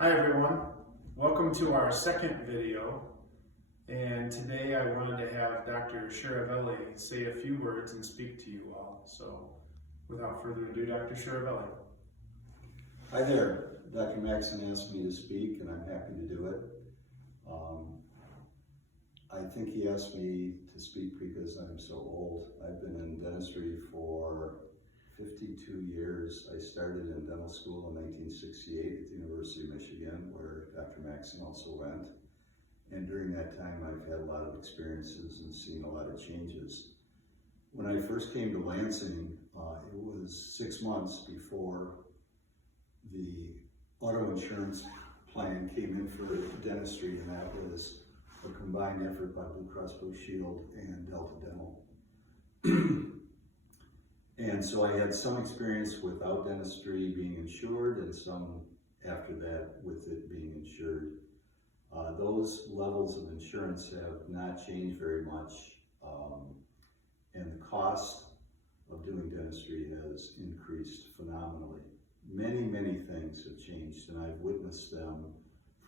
Hi everyone, welcome to our second video, and today I wanted to have Dr. Chiaravalli say a few words and speak to you all. So without further ado, Dr. Chiaravalli. Hi there, Dr. Maxson asked me to speak and I'm happy to do it. I think he asked me to speak because I'm so old. I've been in dentistry for 52 years. I started in dental school in 1968 at the University of Michigan, where Dr. Maxson also went. And during that time, I've had a lot of experiences and seen a lot of changes. When I first came to Lansing, it was 6 months before the auto insurance plan came in for dentistry, and that was a combined effort by Blue Cross Blue Shield and Delta Dental. And so I had some experience without dentistry being insured and some after that with it being insured. Those levels of insurance have not changed very much, and the cost of doing dentistry has increased phenomenally. Many things have changed, and I've witnessed them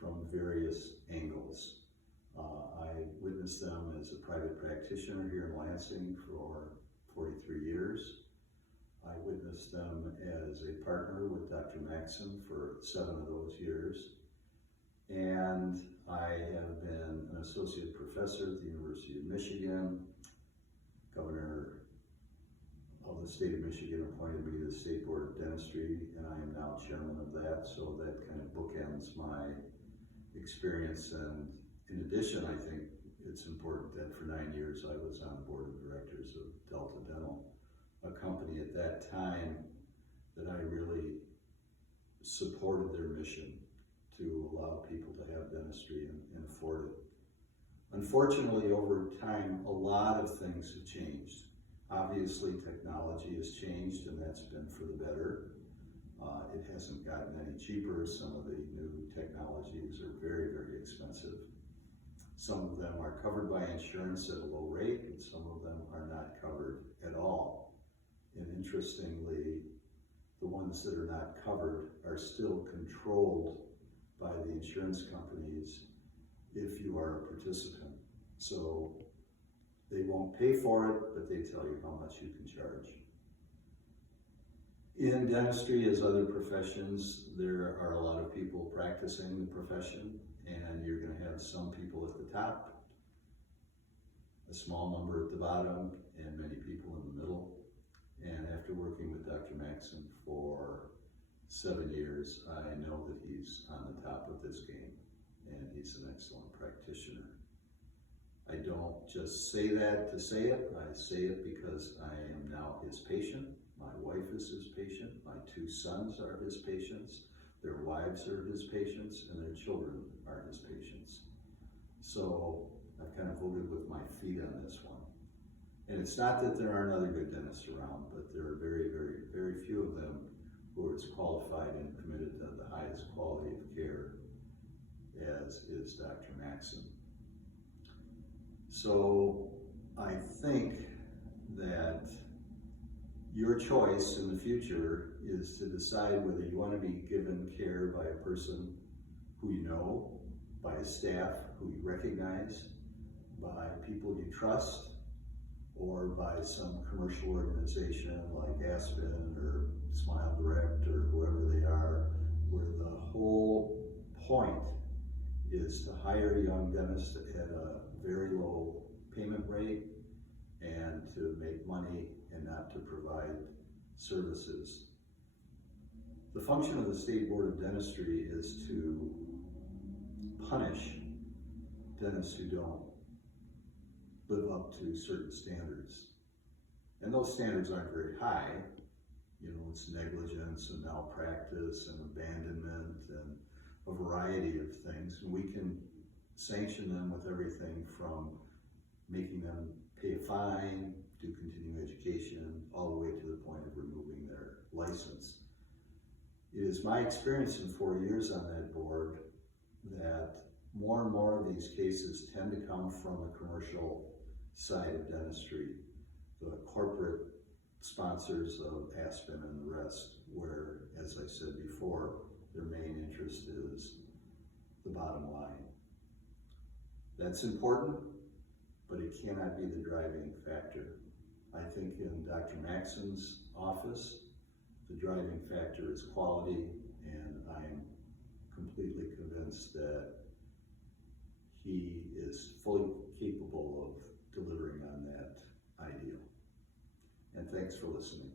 from various angles. I witnessed them as a private practitioner here in Lansing for 43 years. I witnessed them as a partner with Dr. Maxson for 7 of those years. And I have been an associate professor at the University of Michigan. Governor of the state of Michigan appointed me to the State Board of Dentistry, and I am now chairman of that, so that kind of bookends my experience. And in addition, I think it's important that for 9 years I was on the board of directors of Delta Dental, a company at that time that I really supported their mission to allow people to have dentistry and afford it. Unfortunately, over time, a lot of things have changed. Obviously, technology has changed, and that's been for the better. It hasn't gotten any cheaper. Some of the new technologies are very expensive. Some of them are covered by insurance at a low rate, and some of them are not covered at all. And interestingly, the ones that are not covered are still controlled by the insurance companies if you are a participant. So they won't pay for it, but they tell you how much you can charge. In dentistry, as other professions, there are a lot of people practicing the profession, and you're going to have some people at the top, a small number at the bottom, and many people in the middle. And after working with Dr. Maxson for 7 years, I know that he's on the top of this game, and he's an excellent practitioner. I don't just say that to say it. I say it because I am now his patient. My wife is his patient. My 2 sons are his patients. Their wives are his patients, and their children are his patients. So I've kind of voted with my feet on this one. And it's not that there aren't other good dentists around, but there are very few of them who are as qualified and committed to the highest quality of care as is Dr. Maxson. So I think that your choice in the future is to decide whether you want to be given care by a person who you know, by a staff who you recognize, by people you trust, or by some commercial organization like Aspen or Smile Direct or whoever they are, where the whole point is to hire young dentists at a very low payment rate and to make money and not to provide services. The function of the State Board of Dentistry is to punish dentists who don't live up to certain standards. And those standards aren't very high. You know, it's negligence and malpractice and abandonment and a variety of things. And we can sanction them with everything from making them pay a fine, do continuing education, all the way to the point of removing their license. It is my experience in 4 years on that board that more and more of these cases tend to come from the commercial side of dentistry, the corporate sponsors of Aspen and the rest, where, as I said before, their main interest is That's important, but it cannot be the driving factor. I think in Dr. Maxson's office, the driving factor is quality, and I'm completely convinced that he is fully capable of delivering on that ideal. And thanks for listening.